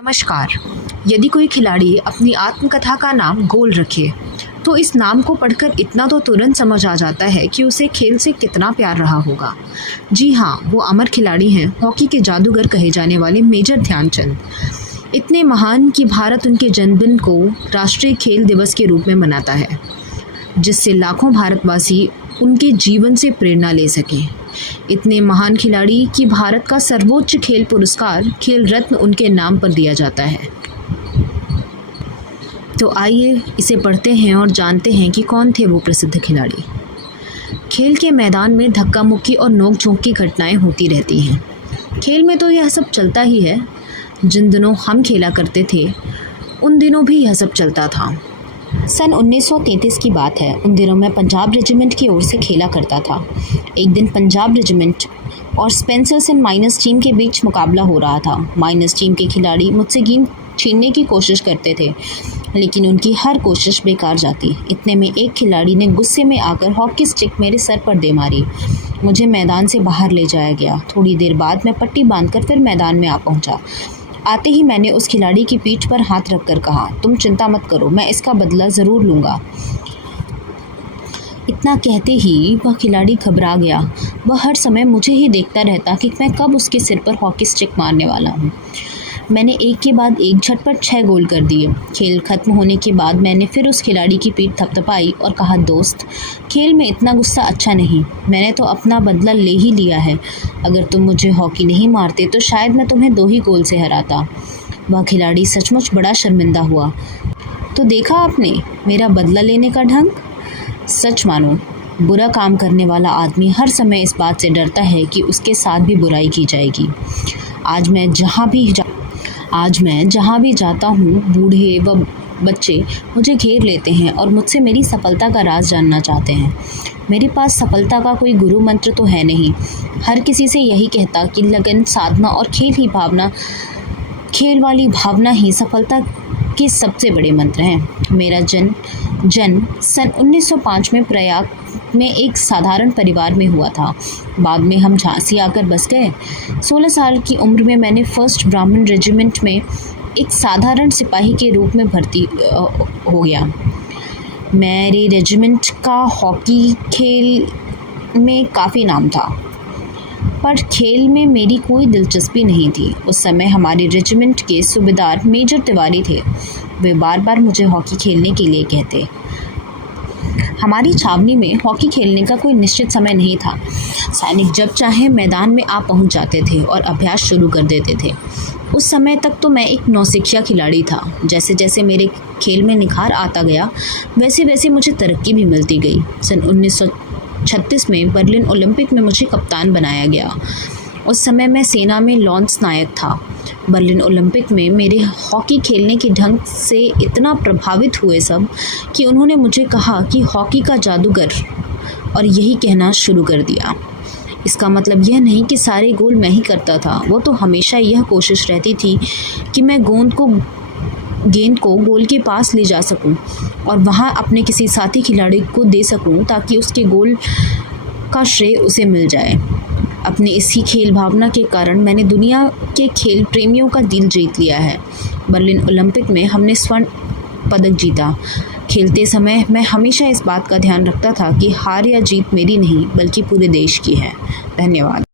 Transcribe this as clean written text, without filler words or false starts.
नमस्कार। यदि कोई खिलाड़ी अपनी आत्मकथा का नाम गोल रखे तो इस नाम को पढ़कर इतना तो तुरंत समझ आ जाता है कि उसे खेल से कितना प्यार रहा होगा। जी हाँ, वो अमर खिलाड़ी हैं, हॉकी के जादूगर कहे जाने वाले मेजर ध्यानचंद। इतने महान कि भारत उनके जन्मदिन को राष्ट्रीय खेल दिवस के रूप में मनाता है, जिससे लाखों भारतवासी उनके जीवन से प्रेरणा ले सकें। इतने महान खिलाड़ी कि भारत का सर्वोच्च खेल पुरस्कार खेल रत्न उनके नाम पर दिया जाता है। तो आइए इसे पढ़ते हैं और जानते हैं कि कौन थे वो प्रसिद्ध खिलाड़ी। खेल के मैदान में धक्का मुक्की और नोक-झोंक की घटनाएं होती रहती हैं। खेल में तो यह सब चलता ही है। जिन दिनों हम खेला करते थे उन दिनों भी यह सब चलता था। सन 1933 की बात है। उन दिनों मैं पंजाब रेजिमेंट की ओर से खेला करता था। एक दिन पंजाब रेजिमेंट और स्पेंसर्स एंड माइनस टीम के बीच मुकाबला हो रहा था। माइनस टीम के खिलाड़ी मुझसे गेंद छीनने की कोशिश करते थे, लेकिन उनकी हर कोशिश बेकार जाती। इतने में एक खिलाड़ी ने गुस्से में आकर हॉकी स्टिक मेरे सर पर दे मारी। मुझे मैदान से बाहर ले जाया गया। थोड़ी देर बाद मैं पट्टी बांधकर फिर मैदान में आ पहुंचा। आते ही मैंने उस खिलाड़ी की पीठ पर हाथ रखकर कहा, तुम चिंता मत करो, मैं इसका बदला ज़रूर लूँगा। इतना कहते ही वह खिलाड़ी घबरा गया। वह हर समय मुझे ही देखता रहता कि मैं कब उसके सिर पर हॉकी स्टिक मारने वाला हूँ। मैंने एक के बाद एक झटपट 6 गोल कर दिए। खेल खत्म होने के बाद मैंने फिर उस खिलाड़ी की पीठ थपथपाई और कहा, दोस्त, खेल में इतना गुस्सा अच्छा नहीं। मैंने तो अपना बदला ले ही लिया है। अगर तुम मुझे हॉकी नहीं मारते तो शायद मैं तुम्हें 2 ही गोल से हराता। वह खिलाड़ी सचमुच बड़ा शर्मिंदा हुआ। तो देखा आपने मेरा बदला लेने का ढंग। सच मानो, बुरा काम करने वाला आदमी हर समय इस बात से डरता है कि उसके साथ भी बुराई की जाएगी। आज मैं जहाँ भी जाता हूँ, बूढ़े व बच्चे मुझे घेर लेते हैं और मुझसे मेरी सफलता का राज जानना चाहते हैं। मेरे पास सफलता का कोई गुरु मंत्र तो है नहीं। हर किसी से यही कहता कि लगन, साधना और खेल वाली भावना ही सफलता के सबसे बड़े मंत्र हैं। मेरा जन्म सन 1905 में प्रयाग में एक साधारण परिवार में हुआ था। बाद में हम झांसी आकर बस गए। 16 साल की उम्र में मैंने फर्स्ट ब्राह्मण रेजिमेंट में एक साधारण सिपाही के रूप में भर्ती हो गया। मेरे रेजिमेंट का हॉकी खेल में काफ़ी नाम था, पर खेल में मेरी कोई दिलचस्पी नहीं थी। उस समय हमारे रेजिमेंट के सूबेदार मेजर तिवारी थे। वे बार बार मुझे हॉकी खेलने के लिए कहते। हमारी छावनी में हॉकी खेलने का कोई निश्चित समय नहीं था। सैनिक जब चाहे मैदान में आ पहुंच जाते थे और अभ्यास शुरू कर देते थे। उस समय तक तो मैं एक नौसिखिया खिलाड़ी था। जैसे जैसे मेरे खेल में निखार आता गया, वैसे वैसे मुझे तरक्की भी मिलती गई। सन 1936 में बर्लिन ओलंपिक में मुझे कप्तान बनाया गया। उस समय मैं सेना में लॉन्स नायक था। बर्लिन ओलंपिक में मेरे हॉकी खेलने के ढंग से इतना प्रभावित हुए सब कि उन्होंने मुझे कहा कि हॉकी का जादूगर, और यही कहना शुरू कर दिया। इसका मतलब यह नहीं कि सारे गोल मैं ही करता था। वो तो हमेशा यह कोशिश रहती थी कि मैं गेंद को गोल के पास ले जा सकूं और वहां अपने किसी साथी खिलाड़ी को दे सकूं ताकि उसके गोल का श्रेय उसे मिल जाए। अपनी इसी खेल भावना के कारण मैंने दुनिया के खेल प्रेमियों का दिल जीत लिया है। बर्लिन ओलंपिक में हमने स्वर्ण पदक जीता। खेलते समय मैं हमेशा इस बात का ध्यान रखता था कि हार या जीत मेरी नहीं बल्कि पूरे देश की है। धन्यवाद।